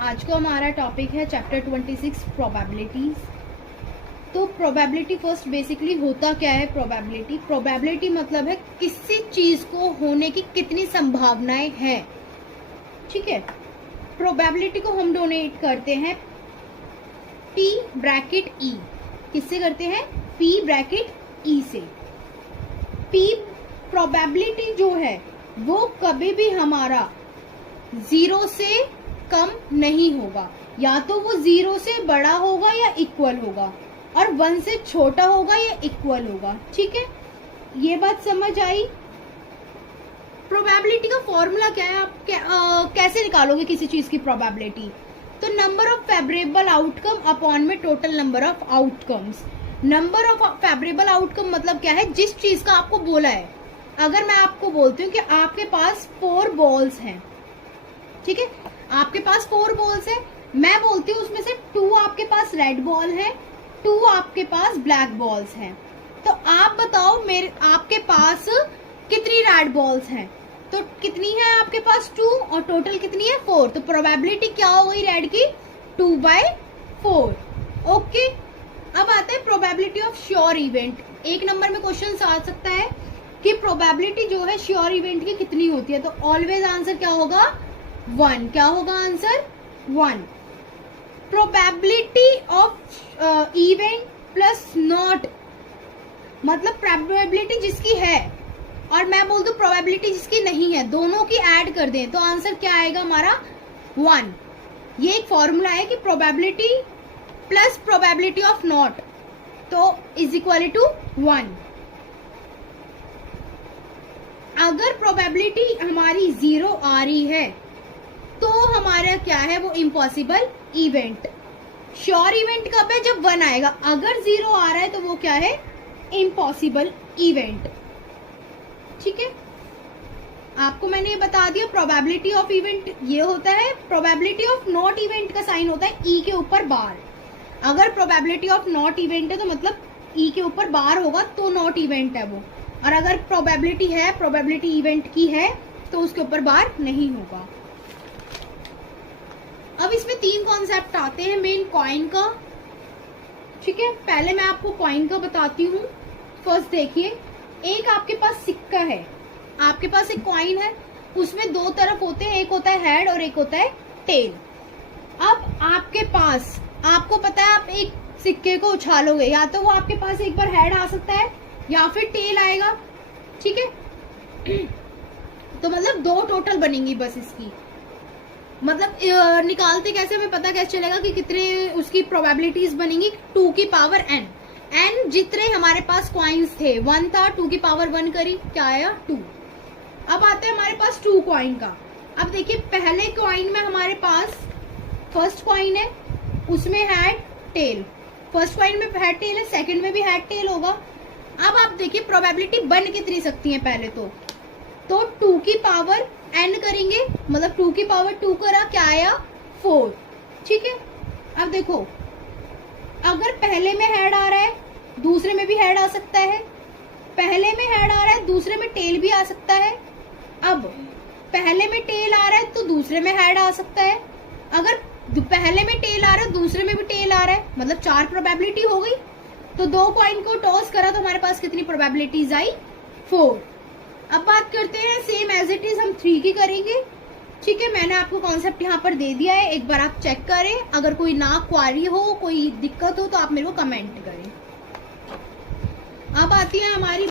आज का हमारा टॉपिक है चैप्टर 26 प्रोबेबिलिटीज। तो प्रोबेबिलिटी फर्स्ट बेसिकली होता क्या है? प्रोबेबिलिटी मतलब है किसी चीज को होने की कितनी संभावनाएं हैं। ठीक है, प्रोबेबिलिटी को हम डोनेट करते हैं P ब्रैकेट E। किससे करते हैं? P ब्रैकेट E से। P प्रोबेबिलिटी जो है वो कभी भी हमारा 0 से कम नहीं होगा, या तो वो 0 से बड़ा होगा या इक्वल होगा, और 1 से छोटा होगा या इक्वल होगा। ठीक है, ये बात समझ आई। प्रोबेबिलिटी का फॉर्मूला क्या है? आप कैसे निकालोगे किसी चीज की प्रोबेबिलिटी? तो number of favourable outcome upon में total number of outcomes. Number of favourable outcome मतलब क्या है? जिस चीज का आपको बोला है। अगर मैं आपको बोलती हूँ कि आपके पास 4 बॉल्स हैं, ठीक है, आपके पास 4 बॉल्स है, मैं बोलती हूँ उसमें से 2 आपके पास रेड बॉल है, 2 आपके पास ब्लैक बॉल्स हैं, तो आप बताओ आपके पास कितनी रेड बॉल्स हैं? तो कितनी है आपके पास? 2, और टोटल कितनी है? 4। तो प्रोबेबिलिटी क्या हो गई रेड की? 2/4। ओके, अब आता है probability of sure event. 1 number में क्वेश्चन आ सकता है कि प्रोबेबिलिटी जो है श्योर इवेंट की कितनी होती है? तो ऑलवेज आंसर क्या होगा? 1। क्या होगा answer? 1। Probability of event plus not मतलब प्रोबेबिलिटी जिसकी है और मैं बोल दूं प्रोबेबिलिटी जिसकी नहीं है, दोनों की ऐड कर दें तो आंसर क्या आएगा हमारा? 1। ये एक फॉर्मूला है कि probability plus probability of not तो इज इक्वल टू 1। अगर प्रोबेबिलिटी हमारी 0 आ रही है तो हमारा क्या है? वो इम्पॉसिबल इवेंट। श्योर इवेंट कब है? जब 1 आएगा। अगर 0 आ रहा है तो वो क्या है? Impossible event. ठीक है, आपको मैंने ये बता दिया। प्रोबेबिलिटी ऑफ इवेंट ये होता है। प्रोबेबिलिटी ऑफ नॉट इवेंट का साइन होता है ई के ऊपर बार। अगर प्रोबेबिलिटी ऑफ नॉट इवेंट है तो मतलब ई के ऊपर बार होगा तो नॉट इवेंट है वो, और अगर प्रोबेबिलिटी है, प्रोबेबिलिटी इवेंट की है, तो उसके ऊपर बार नहीं होगा। अब इसमें 3 कॉन्सेप्ट आते हैं मेन कॉइन का। ठीक है, पहले मैं आपको कॉइन का बताती हूँ। फर्स्ट देखिए, एक आपके पास सिक्का है, आपके पास एक कॉइन है, उसमें 2 तरफ होते हैं, एक होता है हेड और एक होता है टेल। अब आपके पास, आपको पता है आप एक सिक्के को उछालोगे, या तो वो आपके पास एक बार हेड आ सकता है या फिर टेल आएगा। ठीक है, तो मतलब 2 टोटल बनेंगी बस इसकी। मतलब निकालते कैसे, हमें पता कैसे चलेगा कि कितने उसकी प्रोबेबिलिटीज बनेंगी? 2 की पावर n। n जितने हमारे पास कॉइन्स थे, 1 था, 2 की पावर 1 करी, क्या आया? 2। अब आते हैं हमारे पास 2 कॉइन का। अब देखिए, पहले कॉइन में हमारे पास फर्स्ट कॉइन है, उसमें हेड टेल। फर्स्ट कॉइन में हेड टेल है, सेकंड में भी हेड टेल होगा। अब आप देखिए प्रोबेबिलिटी बन कितनी सकती है? पहले तो 2 की पावर n करेंगे, मतलब 2 की पावर 2 करा, क्या आया? 4। ठीक है, अब देखो, अगर पहले में हेड आ रहा है, दूसरे में भी हेड आ सकता है। पहले में हेड आ रहा है, दूसरे में टेल भी आ सकता है। अब पहले में टेल आ रहा है तो दूसरे में हेड आ सकता है। अगर पहले में टेल आ रहा है, दूसरे में भी टेल आ रहा है, मतलब 4 प्रोबेबिलिटी हो गई। तो 2 कॉइन को टॉस करा तो हमारे पास कितनी प्रोबेबिलिटीज आई? 4। अब बात करते हैं सेम एज इट इज हम 3 की करेंगे। ठीक है, मैंने आपको कॉन्सेप्ट यहाँ पर दे दिया है, एक बार आप चेक करें। अगर कोई ना क्वारी हो, कोई दिक्कत हो तो आप मेरे को कमेंट करें। अब आती है हमारी